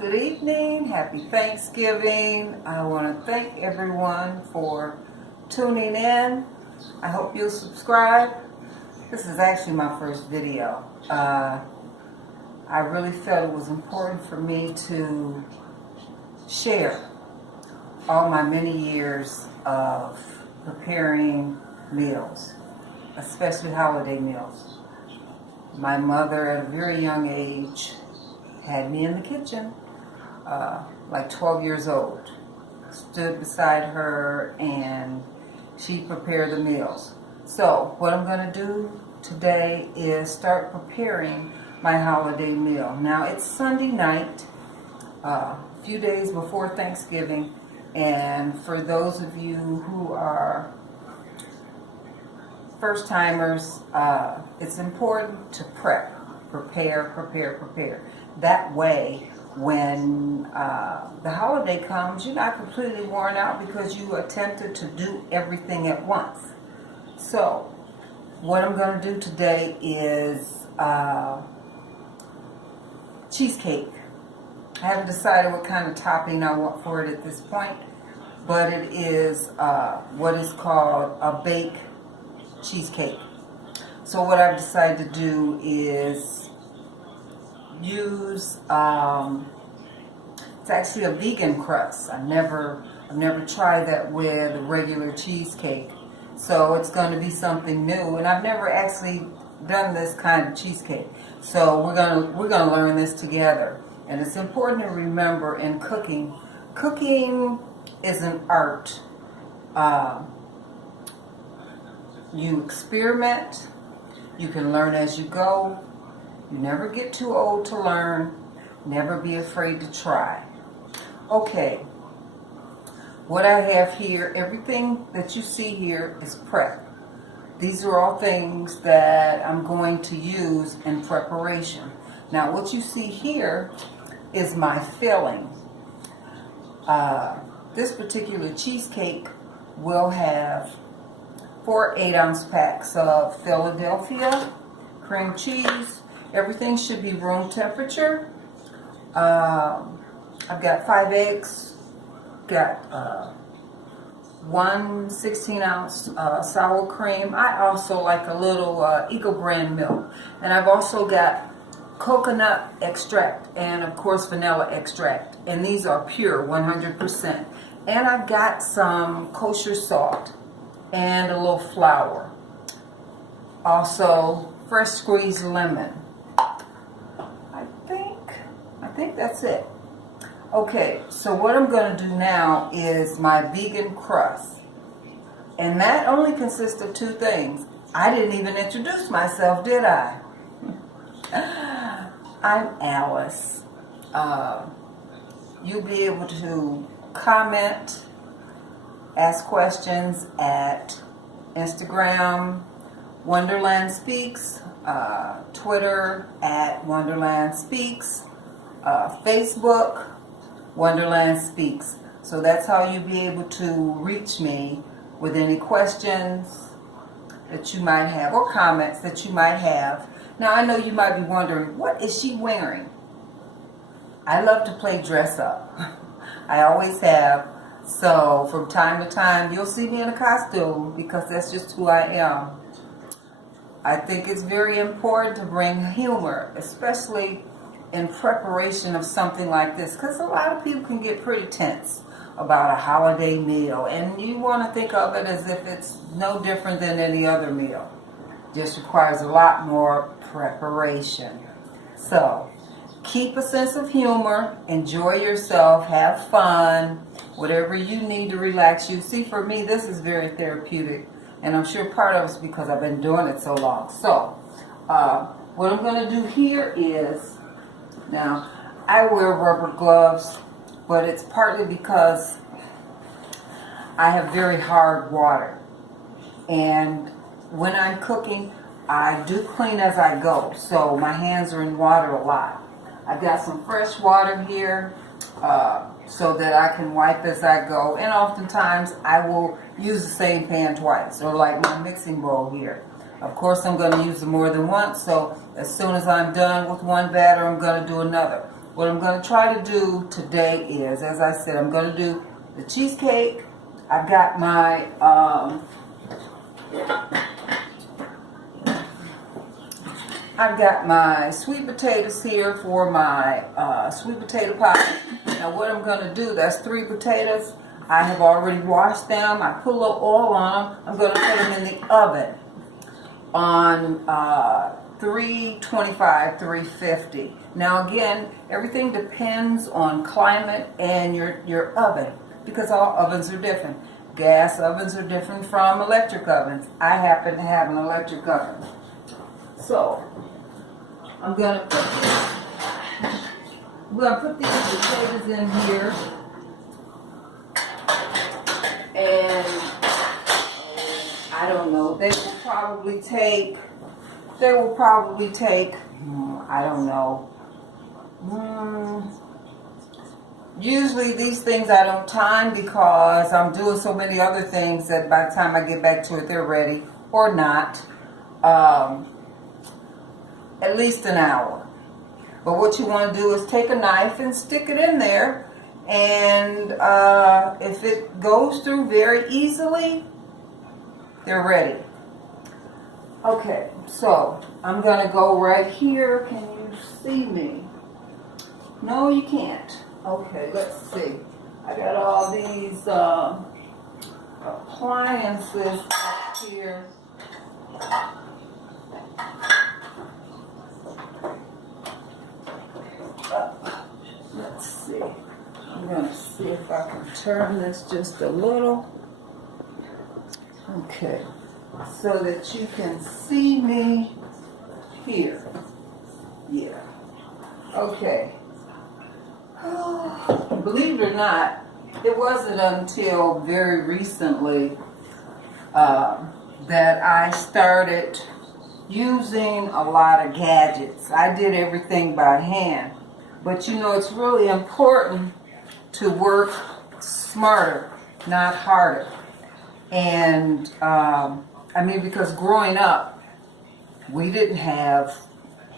Good evening, happy Thanksgiving. I want to thank everyone for tuning in. I hope you'll subscribe. This is actually my first video. I really felt it was important for me to share all my many years of preparing meals, especially holiday meals. My mother at a very young age had me in the kitchen, like 12 years old. Stood beside her and she prepared the meals. So what I'm going to do today is start preparing my holiday meal. Now it's Sunday night, a few days before Thanksgiving, and for those of you who are first timers, it's important to prepare. That way, when the holiday comes, you're not completely worn out because you attempted to do everything at once. So, what I'm going to do today is cheesecake. I haven't decided what kind of topping I want for it at this point, but it is what is called a baked cheesecake. So what I've decided to do is use it's actually a vegan crust. I've never tried that with a regular cheesecake, so it's going to be something new, and I've never actually done this kind of cheesecake. So we're gonna learn this together. And it's important to remember in cooking is an art. You experiment, you can learn as you go. You never get too old to learn, never be afraid to try. Okay, what I have here, everything that you see here is prep. These are all things that I'm going to use in preparation. Now what you see here is my filling. This particular cheesecake will have 4 8-ounce packs of Philadelphia cream cheese. Everything should be room temperature. I've got 5 eggs, got 1 16-ounce sour cream. I also like a little Eco brand milk. And I've also got coconut extract and of course vanilla extract. And these are pure 100%. And I've got some kosher salt and a little flour. Also fresh squeezed lemon. I think that's it. Okay, so what I'm going to do now is my vegan crust. And that only consists of 2 things. I didn't even introduce myself, did I? I'm Alice. You'll be able to comment, ask questions at Instagram, Wonderland Speaks, Twitter at Wonderland Speaks, Facebook, Wonderland Speaks. So that's how you'll be able to reach me with any questions that you might have or comments that you might have. Now I know you might be wondering, what is she wearing? I love to play dress up. I always have. So from time to time you'll see me in a costume because that's just who I am. I think it's very important to bring humor, especially in preparation of something like this, because a lot of people can get pretty tense about a holiday meal, and you want to think of it as if it's no different than any other meal. Just requires a lot more preparation. So keep a sense of humor, enjoy yourself, have fun, whatever you need to relax you. See, for me, this is very therapeutic, and I'm sure part of it's because I've been doing it so long. So what I'm going to do here is, now I wear rubber gloves, but it's partly because I have very hard water, and when I'm cooking I do clean as I go, so my hands are in water a lot. I've got some fresh water here so that I can wipe as I go, and oftentimes I will use the same pan twice, or like my mixing bowl here. Of course I'm going to use it more than once, so as soon as I'm done with one batter I'm going to do another. What I'm going to try to do today is, as I said, I'm going to do the cheesecake. I've got my sweet potatoes here for my sweet potato pie. Now what I'm going to do, that's 3 potatoes. I have already washed them. I put a little oil on them. I'm going to put them in the oven on 325, 350. Now again, everything depends on climate and your oven, because all ovens are different. Gas ovens are different from electric ovens. I happen to have an electric oven. So I'm gonna put these potatoes in here, and I don't know, they will probably take I don't know, usually these things I don't time, because I'm doing so many other things that by the time I get back to it, they're ready or not. At least an hour. But what you want to do is take a knife and stick it in there, and if it goes through very easily, they're ready. Okay, so I'm going to go right here. Can you see me? No, you can't. Okay, let's see. I got all these appliances up here. Let's see. I'm going to see if I can turn this just a little. Okay. So that you can see me here. Yeah. Okay. Believe it or not, it wasn't until very recently that I started using a lot of gadgets. I did everything by hand. But you know, it's really important to work smarter, not harder. And I mean, because growing up, we didn't have,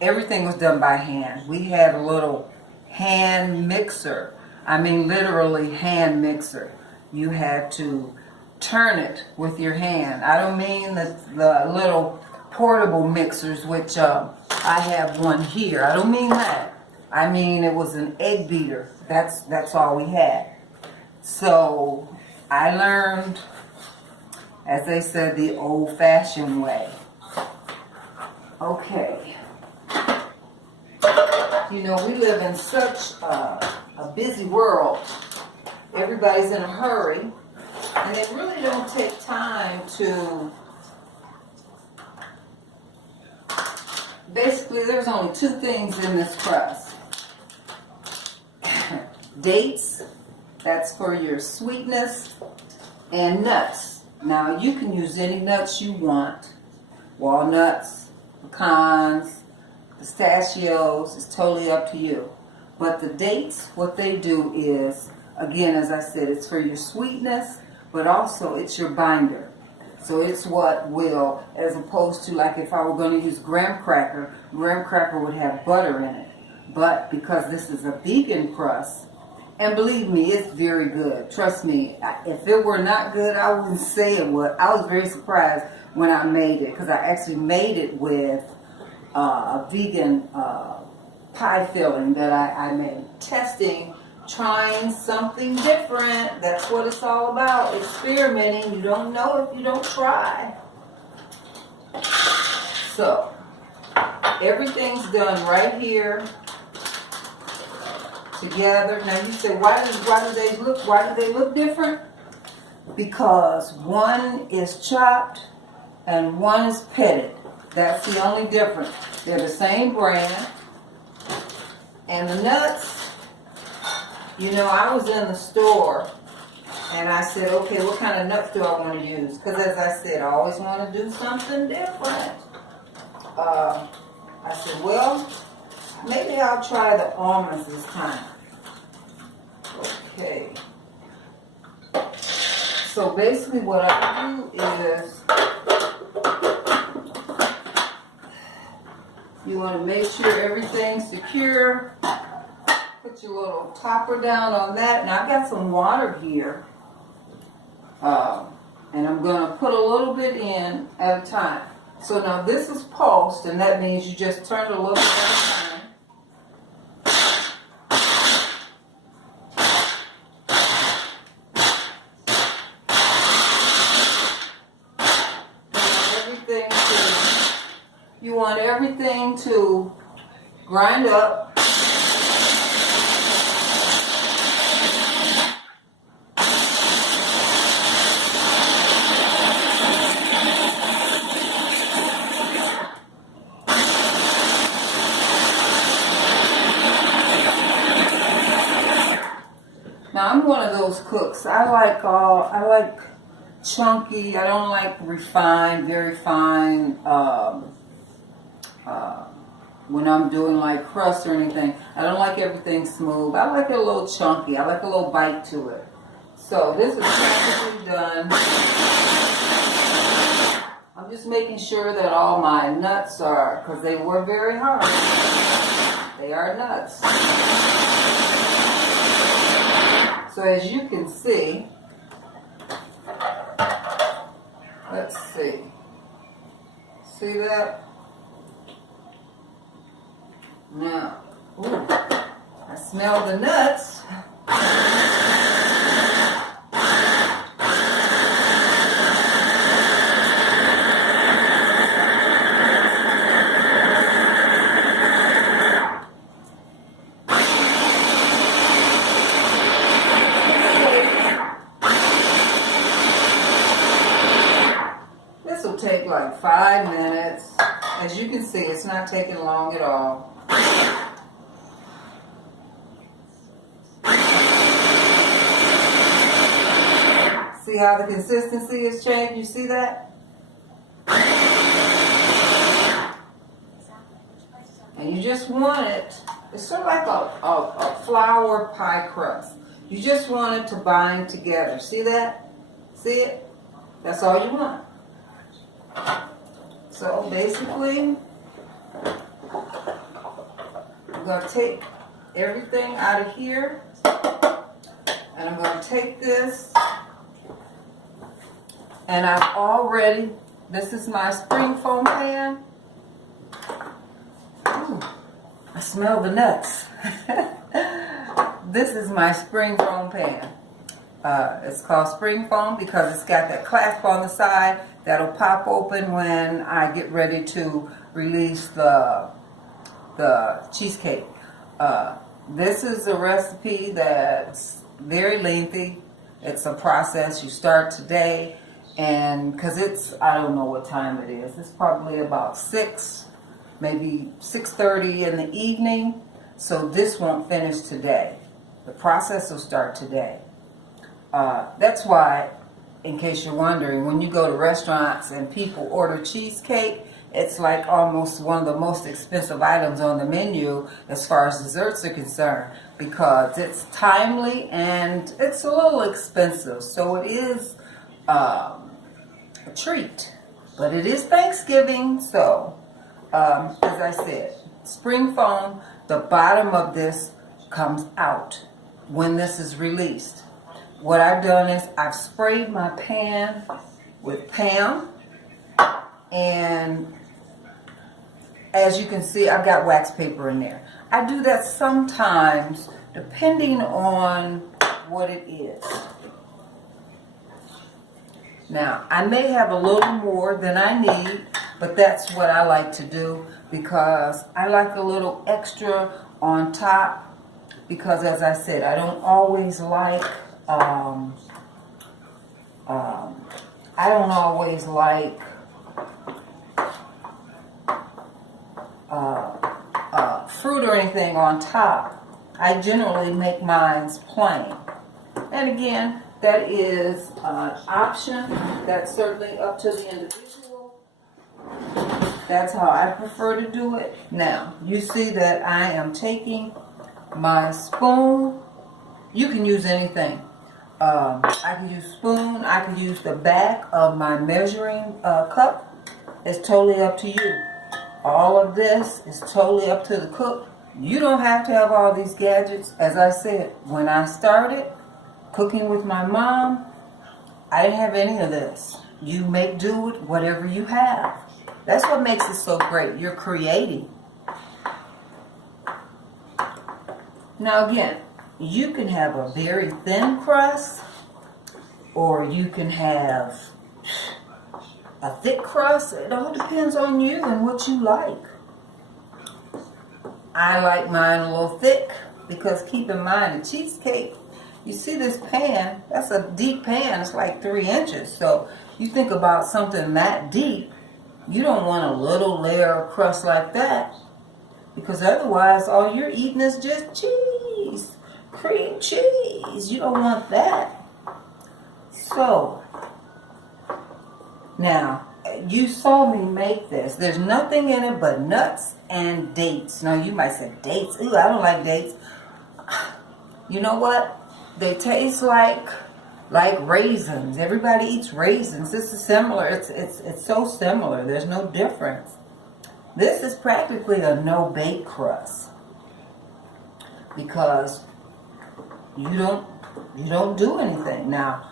everything was done by hand. We had a little hand mixer. I mean, literally hand mixer. You had to turn it with your hand. I don't mean the little portable mixers, which I have one here. I don't mean that. I mean, it was an egg beater. That's all we had. So I learned, as they said, the old-fashioned way. Okay. You know, we live in such a busy world. Everybody's in a hurry, and they really don't take time to... Basically, there's only 2 things in this crust. Dates, that's for your sweetness, and nuts. Now, you can use any nuts you want. Walnuts, pecans, pistachios, it's totally up to you. But the dates, what they do is, again, as I said, it's for your sweetness, but also it's your binder. So it's what will, as opposed to like if I were going to use graham cracker would have butter in it. But because this is a vegan crust, and believe me, it's very good. Trust me, if it were not good, I wouldn't say it would. I was very surprised when I made it, because I actually made it with a vegan pie filling that I made. Testing, trying something different. That's what it's all about. Experimenting. You don't know if you don't try. So, everything's done right here together. Now you say, why do they look different? Because one is chopped and one is pitted. That's the only difference. They're the same brand. And the nuts, you know, I was in the store and I said, okay, what kind of nuts do I want to use? Because as I said, I always want to do something different. I said, well, maybe I'll try the almonds this time. Okay. So basically what I do is, you want to make sure everything's secure. put your little topper down on that. Now I've got some water here. And I'm going to put a little bit in at a time. So now this is pulsed, and that means you just turn it a little bit at a time. You want everything to grind up. Now I'm one of those cooks. I like chunky. I don't like refined, very fine. When I'm doing like crust or anything, I don't like everything smooth. I like it a little chunky. I like a little bite to it. So this is practically done. I'm just making sure that all my nuts are, because they were very hard. They are nuts. So as you can see, let's see. See that? Now, ooh, I smell the nuts. This will take like 5 minutes. As you can see, it's not taking long at all. See how the consistency has changed? You see that? And you just want it, it's sort of like a flour pie crust. You just want it to bind together. See that? See it? That's all you want. So basically, I'm going to take everything out of here, and I'm going to take this, and I've already, this is my spring foam pan. Ooh, I smell the nuts. This is my spring foam pan. It's called spring foam because it's got that clasp on the side that'll pop open when I get ready to release the cheesecake. This is a recipe that's very lengthy. It's a process. You start today, and because it's, I don't know what time it is. It's probably about 6, maybe 6:30 in the evening. So this won't finish today. The process will start today. That's why, in case you're wondering, when you go to restaurants and people order cheesecake, it's like almost one of the most expensive items on the menu as far as desserts are concerned, because it's timely and it's a little expensive. So it is a treat, but it is Thanksgiving. So as I said, spring foam, the bottom of this comes out when this is released. What I've done is I've sprayed my pan with Pam, and as you can see, I've got wax paper in there. I do that sometimes depending on what it is. Now, I may have a little more than I need, but that's what I like to do because I like a little extra on top, because as I said, I don't always like fruit or anything on top. I generally make mine plain. And again, that is an option. That's certainly up to the individual. That's how I prefer to do it. Now, you see that I am taking my spoon. You can use anything. I can use spoon. I can use the back of my measuring cup. It's totally up to you. All of this is totally up to the cook. You don't have to have all these gadgets. As I said, when I started cooking with my mom, I didn't have any of this. You make do with whatever you have. That's what makes it so great. You're creating. Now again, you can have a very thin crust, or you can have a thick crust. It all depends on you and what you like. I like mine a little thick because keep in mind, a cheesecake, you see this pan, that's a deep pan. It's like 3 inches. So you think about something that deep, you don't want a little layer of crust like that, because otherwise all you're eating is just cheese, cream cheese. You don't want that. So now, you saw me make this. There's nothing in it but nuts and dates. Now you might say dates. Ooh, I don't like dates. You know what? They taste like raisins. Everybody eats raisins. This is similar. It's so similar. There's no difference. This is practically a no-bake crust because you don't do anything. Now,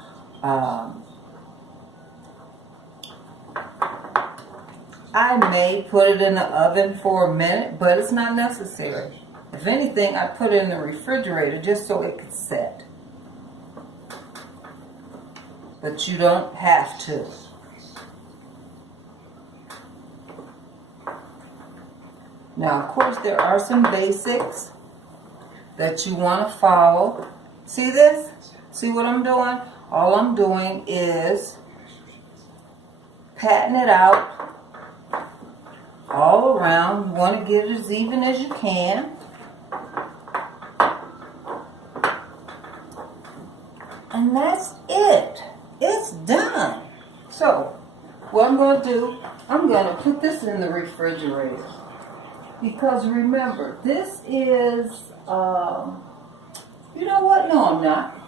I may put it in the oven for a minute, but it's not necessary. If anything, I put it in the refrigerator just so it could set. But you don't have to. Now, of course, there are some basics that you want to follow. See this? See what I'm doing? All I'm doing is patting it out all around. You want to get it as even as you can. And that's it. It's done. So, what I'm going to do, I'm going to put this in the refrigerator. Because remember, this is, you know what? No, I'm not.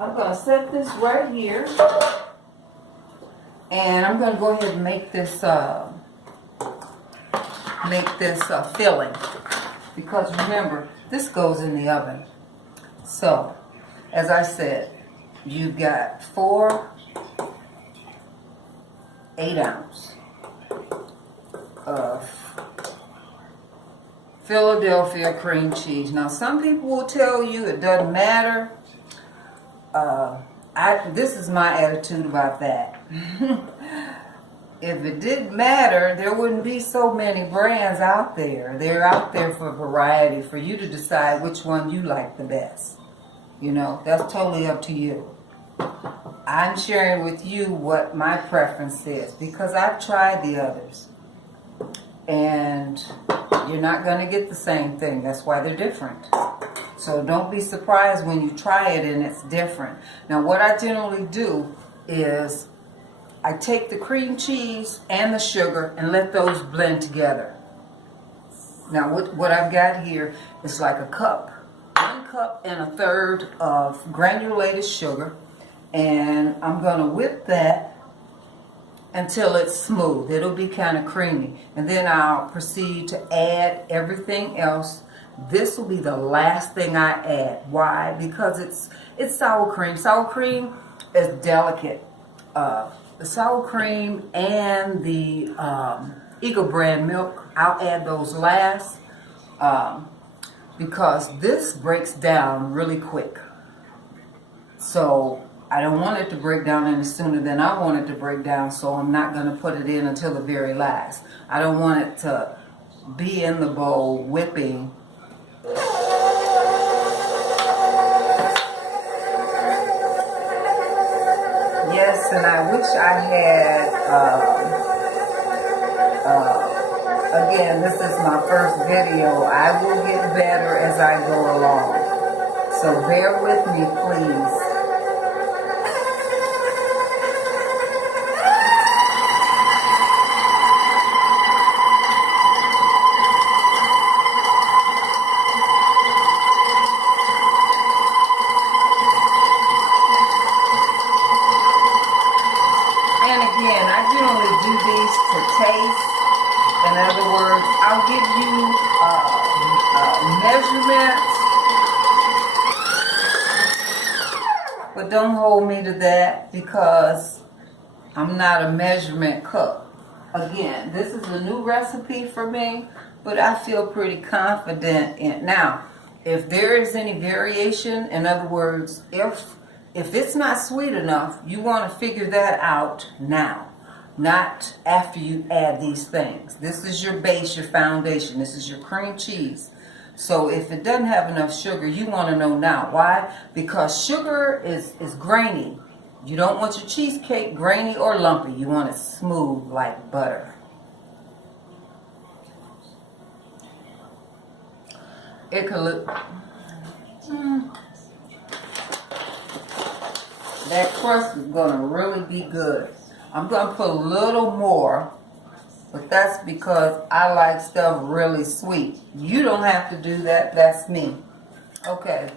I'm going to set this right here. And I'm going to go ahead and make this filling. Because remember, this goes in the oven. So, as I said, you've got 4 8-ounce of Philadelphia cream cheese. Now, some people will tell you it doesn't matter. This is my attitude about that. If it didn't matter, there wouldn't be so many brands out there. They're out there for variety, for you to decide which one you like the best. You know, that's totally up to you. I'm sharing with you what my preference is because I've tried the others. And you're not going to get the same thing. That's why they're different. So don't be surprised when you try it and it's different. Now, what I generally do is I take the cream cheese and the sugar and let those blend together. Now, what I've got here is like a cup. 1 cup and 1/3 of granulated sugar. And I'm going to whip that until it's smooth. It'll be kind of creamy. And then I'll proceed to add everything else. This will be the last thing I add. Why? Because it's sour cream. Sour cream is delicate. The sour cream and the Eagle brand milk, I'll add those last because this breaks down really quick. So I don't want it to break down any sooner than I want it to break down, so I'm not going to put it in until the very last. I don't want it to be in the bowl whipping. Yes, and I wish I had, again, this is my first video. I will get better as I go along. So bear with me, please. And again, I generally do these to taste. In other words, I'll give you measurements, but don't hold me to that because I'm not a measurement cook. Again, this is a new recipe for me, but I feel pretty confident in. Now, if there is any variation, in other words, if it's not sweet enough, you want to figure that out now, not after you add these things. This is your base, your foundation. This is your cream cheese. So if it doesn't have enough sugar, you want to know now. Why? Because sugar is grainy. You don't want your cheesecake grainy or lumpy. You want it smooth like butter. It could look... That crust is going to really be good. I'm going to put a little more, but that's because I like stuff really sweet. You don't have to do that. That's me. Okay.